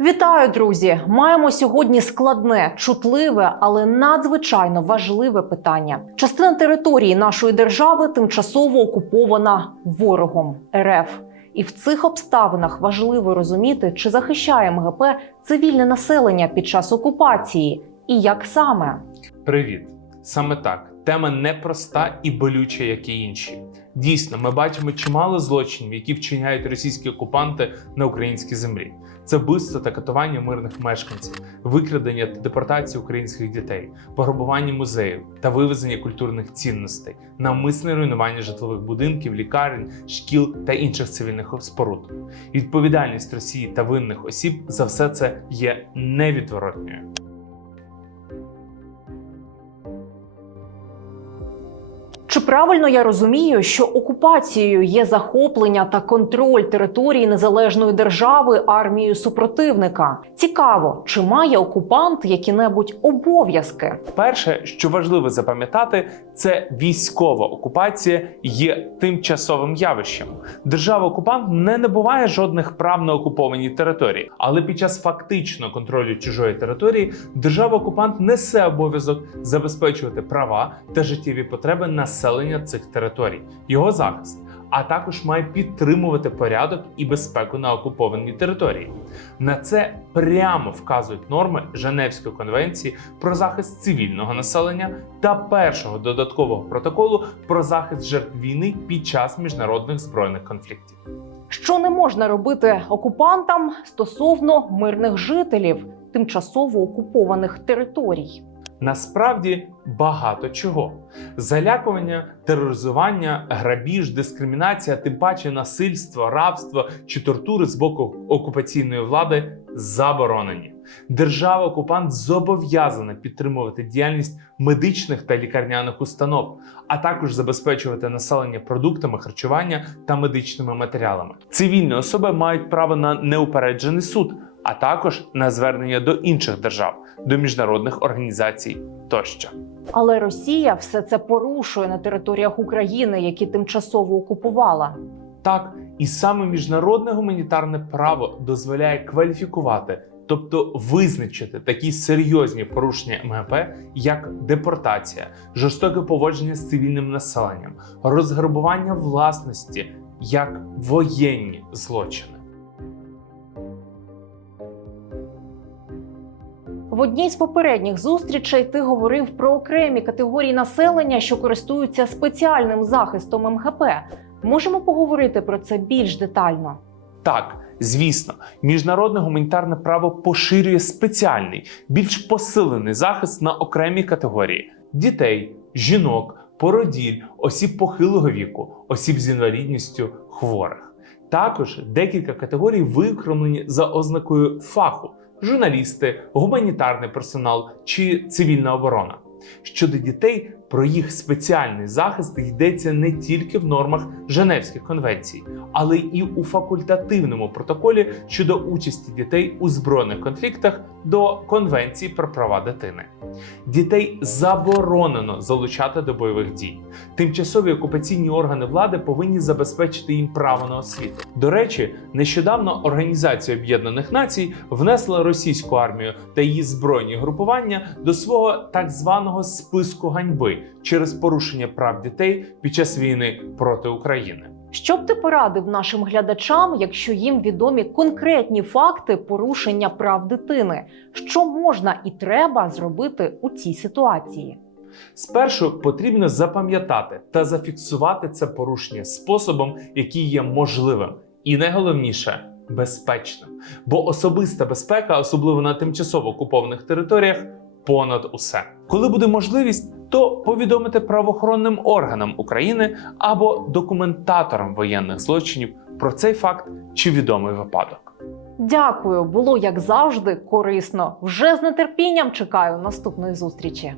Вітаю, друзі! Маємо сьогодні складне, чутливе, але надзвичайно важливе питання. Частина території нашої держави тимчасово окупована ворогом РФ. І в цих обставинах важливо розуміти, чи захищає МГП цивільне населення під час окупації, і як саме. Привіт! Саме так. Тема непроста і болюча, як і інші. Дійсно, ми бачимо чимало злочинів, які вчиняють російські окупанти на українській землі. Це вбивство та катування мирних мешканців, викрадення та депортація українських дітей, пограбування музеїв та вивезення культурних цінностей, навмисне руйнування житлових будинків, лікарень, шкіл та інших цивільних споруд. Відповідальність Росії та винних осіб за все це є невідворотною. Правильно я розумію, що окупацією є захоплення та контроль території незалежної держави армією супротивника? Цікаво, чи має окупант які-небудь обов'язки? Перше, що важливо запам'ятати, це військова окупація є тимчасовим явищем. Держава-окупант не набуває жодних прав на окупованій території, але під час фактичного контролю чужої території держава-окупант несе обов'язок забезпечувати права та життєві потреби населення цих територій, його захист. А також має підтримувати порядок і безпеку на окупованій території. На це прямо вказують норми Женевської конвенції про захист цивільного населення та першого додаткового протоколу про захист жертв війни під час міжнародних збройних конфліктів. Що не можна робити окупантам стосовно мирних жителів тимчасово окупованих територій? Насправді багато чого: залякування, тероризування, грабіж, дискримінація, тим паче насильство, рабство чи тортури з боку окупаційної влади заборонені. Держава-окупант зобов'язана підтримувати діяльність медичних та лікарняних установ, а також забезпечувати населення продуктами харчування та медичними матеріалами. Цивільні особи мають право на неупереджений суд, а також на звернення до інших держав, до міжнародних організацій тощо. Але Росія все це порушує на територіях України, які тимчасово окупувала. Так, і саме міжнародне гуманітарне право дозволяє кваліфікувати, тобто визначити такі серйозні порушення МГП, як депортація, жорстоке поводження з цивільним населенням, розграбування власності як воєнні злочини. В одній з попередніх зустрічей ти говорив про окремі категорії населення, що користуються спеціальним захистом МГП. Можемо поговорити про це більш детально. Так, звісно, міжнародне гуманітарне право поширює спеціальний, більш посилений захист на окремі категорії: дітей, жінок, породіль, осіб похилого віку, осіб з інвалідністю, хворих. Також декілька категорій виокремлені за ознакою фаху: журналісти, гуманітарний персонал чи цивільна оборона. Щодо дітей, про їх спеціальний захист йдеться не тільки в нормах Женевських конвенцій, але і у факультативному протоколі щодо участі дітей у збройних конфліктах до Конвенції про права дитини. Дітей заборонено залучати до бойових дій. Тимчасові окупаційні органи влади повинні забезпечити їм право на освіту. До речі, нещодавно Організація Об'єднаних Націй внесла російську армію та її збройні групування до свого так званого списку ганьби через порушення прав дітей під час війни проти України. Що б ти порадив нашим глядачам, якщо їм відомі конкретні факти порушення прав дитини? Що можна і треба зробити у цій ситуації? Спершу потрібно запам'ятати та зафіксувати це порушення способом, який є можливим, і найголовніше безпечним. Бо особиста безпека, особливо на тимчасово окупованих територіях, понад усе. Коли буде можливість, то повідомити правоохоронним органам України або документаторам воєнних злочинів про цей факт чи відомий випадок. Дякую, було як завжди корисно. Вже з нетерпінням чекаю наступної зустрічі.